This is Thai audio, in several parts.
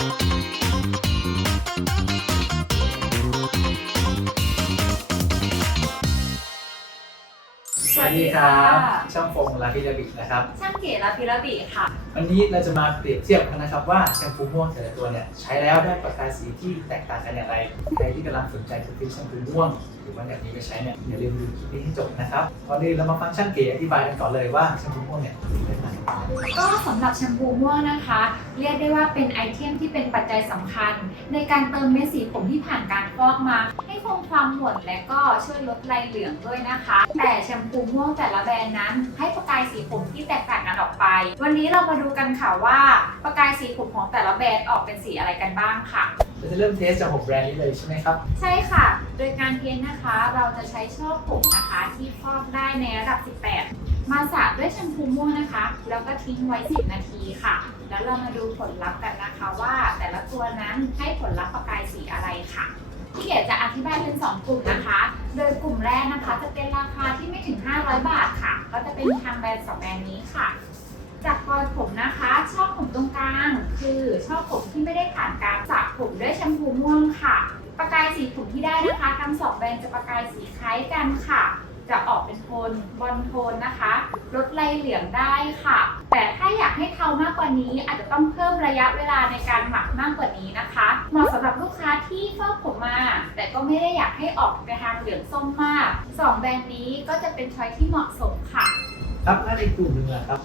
ส วัสดีครับ ช่างฟงลาพิลาบินะครับ ช่างเก๋และพิระบิค่ะ วันนี้เราจะมาเปรียบเทียบกันนะครับว่าแชมพูม่วงแต่ละตัวเนี่ยใช้แล้วได้ประกายสีที่แตกต่างกันอย่างไร ใครที่กำลังสนใจจะซื้อแชมพูม่วง หรือว่าอยากมีไปใช้เนี่ยอย่าลืมดูคลิปนี้ให้จบนะครับก่อนอื่นเรามาฟังช่างเก๋อธิบายกันก่อนเลยว่าแชมพูม่วงเนี่ยเป็นอะไรก็สำหรับแชมพูม่วงนะคะ เรียกได้ว่าเป็นไอเทมที่เป็นปัจจัยสำคัญ ในการเติมเม็ดสีผมที่ผ่านการฟอกมาให้ คงความหมดและก็ช่วยลดลายเหลืองด้วยนะคะ แต่แชมพูม่วงแต่ละแบรนด์นั้น ให้ประกายสีผมที่แตกต่างกันออกไป วันนี้เรามาดูกันค่ะว่าประกายสีผมของแต่ละแบรนด์ออกเป็นสีอะไรกันบ้างค่ะเราจะเริ่มเทสจากหกแบรนด์นี้เลยใช่ไหมครับ ใช่ค่ะ โดยการเทสนะคะเราจะใช้ช่อผมนะคะที่ฟอกได้ในระดับ 18 มาสระด้วยแชมพูม่วงนะคะ แล้วก็ทิ้งไว้ 10 นาทีค่ะ แล้วเรามาดูผลลัพธ์กันนะคะว่าแต่ละตัวนั้นให้ผลลัพธ์ประกายสีอะไรค่ะ พี่เก๋จะอธิบายเป็น2กลุ่มนะคะ โดยกลุ่มแรกนะคะ จะเป็นราคาที่ไม่ถึง 500 บาทค่ะ ก็จะเป็นทางแบรนด์สองแบรนด์นี้ค่ะ จากปอยผมนะคะ ช่อผมตรงกลาง คือช่อผมที่ไม่ได้ผ่านการสระผมด้วยแชมพูม่วงค่ะ ประกายสีผมที่ได้นะคะทั้งสองแบรนด์จะประกายสีคล้ายกันค่ะ จะออกเป็นโทนบอลโทนนะคะ ลดไลายเหลืองได้ค่ะ แต่ถ้าอยากให้เทามากกว่านี้ อาจจะต้องเพิ่มระยะเวลาในการหมักมากกว่านี้นะคะเหมาะสำหรับลูกค้าที่ฟอกผมมา แต่ก็ไม่ได้อยากให้ออกไปทางเหลืองส้มมากสองแบรนด์นี้ก็จะเป็นช้อยที่เหมาะสมค่ะ ครับแล้วอีกกลุ่มหนึ่งล่ะครับ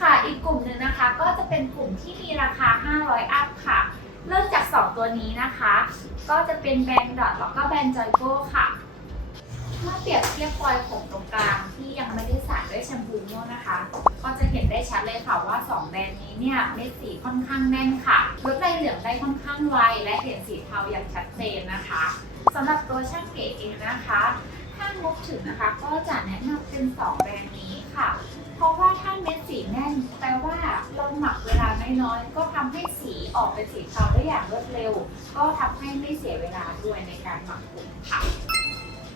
ค่ะอีกกลุ่มหนึ่งนะคะ ก็จะเป็นกลุ่มที่มีราคา 500 อัพค่ะ เริ่มจาก 2 ตัวนี้นะคะ ก็จะเป็นแบรนด์ดอทแล้วก็แบรนด์จอยโก้ค่ะ เมื่อเปรียบเทียบปลอยผมตรงกลางที่ยังไม่ได้สระด้วยแชมพูม่วงนะคะ ก็จะเห็นได้ชัดเลยค่ะว่า 2 แบรนด์นี้เนี่ยเม็ดสีค่อนข้างแน่นค่ะลดลายเหลืองได้ค่อนข้างไวและเห็นสีเทาอย่างชัดเจนนะคะสำหรับตัวช่างเก๋เองนะคะถ้างบถึงนะคะ ก็จะแนะนำเป็น 2 แบรนด์นี้ค่ะ เพราะว่าถ้าเม็ดสีแน่นแปลว่าเราหมักเวลาน้อยๆก็ทำให้สีออกเป็นสีเทาได้อย่างรวดเร็ว ก็ทำให้ไม่เสียเวลาด้วยในการหมักผมค่ะ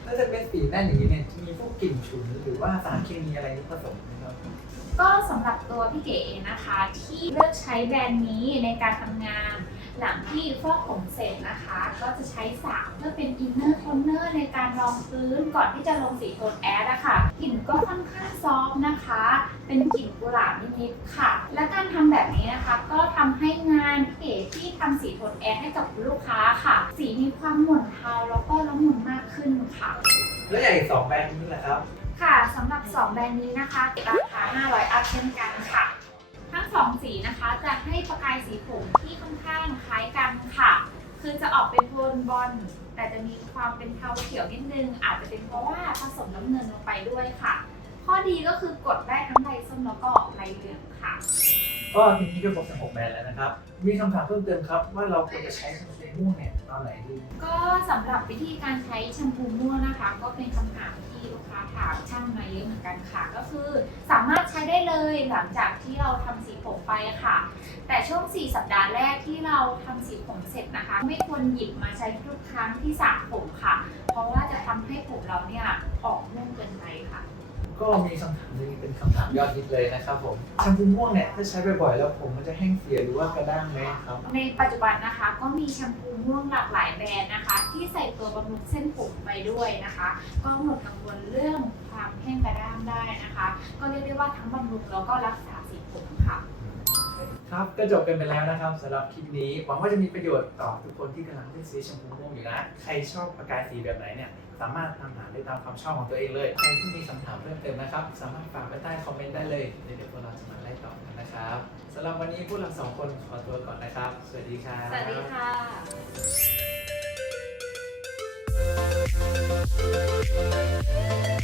ถ้าจะเป็นสีแน่นอย่างนี้เนี่ยจะมีพวกกลิ่นฉุนหรือว่าสารเคมีอะไรที่ผสมไหมครับ ก็สำหรับตัวพี่เก๋นะคะ ที่เลือกใช้แบรนด์นี้ในการทำงาน หลังที่ฟอกผมเสร็จนะคะ ก็จะใช้สระเพื่อเป็นอินเนอร์โทนเนอร์ในการรองพื้นก่อนที่จะลงสีโทนแอดอะค่ะกลิ่นก็ค่อนข้างซอฟต์นะคะ เป็นกลิ่นกุหลาบนิดๆค่ะ และการทำแบบนี้นะคะ ก็ทำให้งานพี่เก๋ที่ทำสีโทนแอดให้กับลูกค้าค่ะ สีมีความหม่นเทาแล้ว แล้วอย่างอีกสองแบรนด์นี้แหละครับ ค่ะสำหรับ 2 แบรนด์นี้นะคะราคา 500 อัพเช่นกันค่ะ ทั้ง 2 สีนะคะจะให้ประกายสีผมที่ค่อนข้างคล้ายกันค่ะ คือจะออกเป็นโทนบอลแต่จะมีความเป็นเทาเขียวนิดนึง อาจจะเป็นเพราะว่าผสมน้ำเงินลงไปด้วยค่ะ ข้อดีก็คือกดได้ทั้งลายส้มแล้วก็ลายเหลืองค่ะ ก็ทีนี้ก็ครบทั้งหกแบรนด์แล้วนะครับ มีคำถามเพิ่มเติมครับ ว่าเราควรจะใช้แชมพูม่วงเนี่ยตอนไหนดี ก็สำหรับวิธีการใช้แชมพูม่วงนะคะ ก็เป็นคำถามที่ลูกค้าถามช่างมาเยอะเหมือนกันค่ะ ก็คือสามารถใช้ได้เลยหลังจากที่เราทำสีผมไปค่ะ แต่ช่วง 4 สัปดาห์แรกที่เราทำสีผมเสร็จนะคะ ไม่ควรหยิบมาใช้ทุกครั้งที่สระผมค่ะ เพราะว่าจะทำให้ผมเราเนี่ยออกม่วงเกินไปค่ะ ก็มีคำถามหนึงเป็นคำถามยอดฮิตเลยนะครับผมแชมพูม่วงเนี่ยถ้าใช้บ่อยๆแล้วผมมันจะแห้งเสียหรือว่ากระด้างไหมครับในปัจจุบันนะคะก็มีแชมพูม่วงหลากหลายแบรนด์นะคะ ที่ใส่ตัวบำรุงเส้นผมไปด้วยนะคะ ก็หมดกังวลเรื่องความแห้งกระด้างได้นะคะ ก็เรียกได้ว่าทั้งบำรุงแล้วก็รักษาสีผม ครับ ก็จบกันไปแล้วนะครับสำหรับคลิปนี้หวังว่าจะมีประโยชน์ต่อทุกคนที่กำลังเลือกซื้อแชมพูม่วงอยู่นะ ใครชอบประกายสีแบบไหนเนี่ยสามารถทำหาได้ตามความชอบของตัวเองเลย ใครที่มีคำถามเพิ่มเติมนะครับ สามารถฝากไว้ใต้คอมเมนต์ได้เลยเดี๋ยวพวกเราจะมาไล่ตอบกันนะครับสำหรับวันนี้พวกเราสองคนขอตัวก่อนนะครับ สวัสดีครับ สวัสดีค่ะ Thank